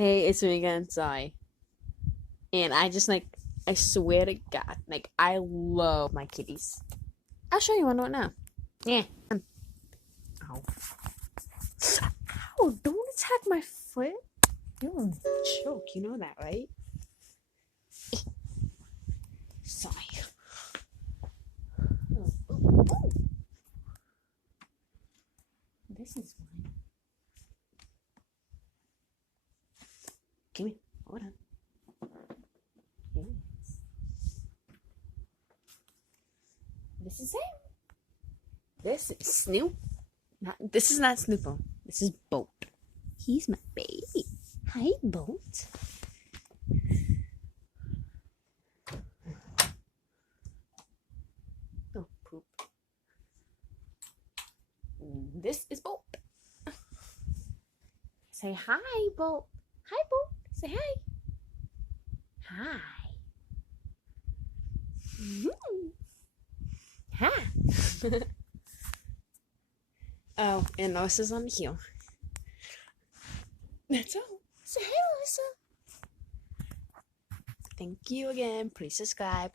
Hey, it's me again, Sai. And I swear to God, I love my kitties. I'll show you one right now. Yeah. Ow. Ow, don't attack my foot. You're a joke, you know that, right? Sai. Oh, oh, oh. This is mine. Give me. Hold on. Here it is. This is him. This is Snoop. This is not Snoopo. This is Boat. He's my baby. Hi, Boat. Oh, poop. This is Boat. Say hi, Boat. Hi, Boat. Say hi. Hi. Hi. Oh, and Melissa's on the heel. That's all. Say hi, Melissa. Thank you again. Please subscribe.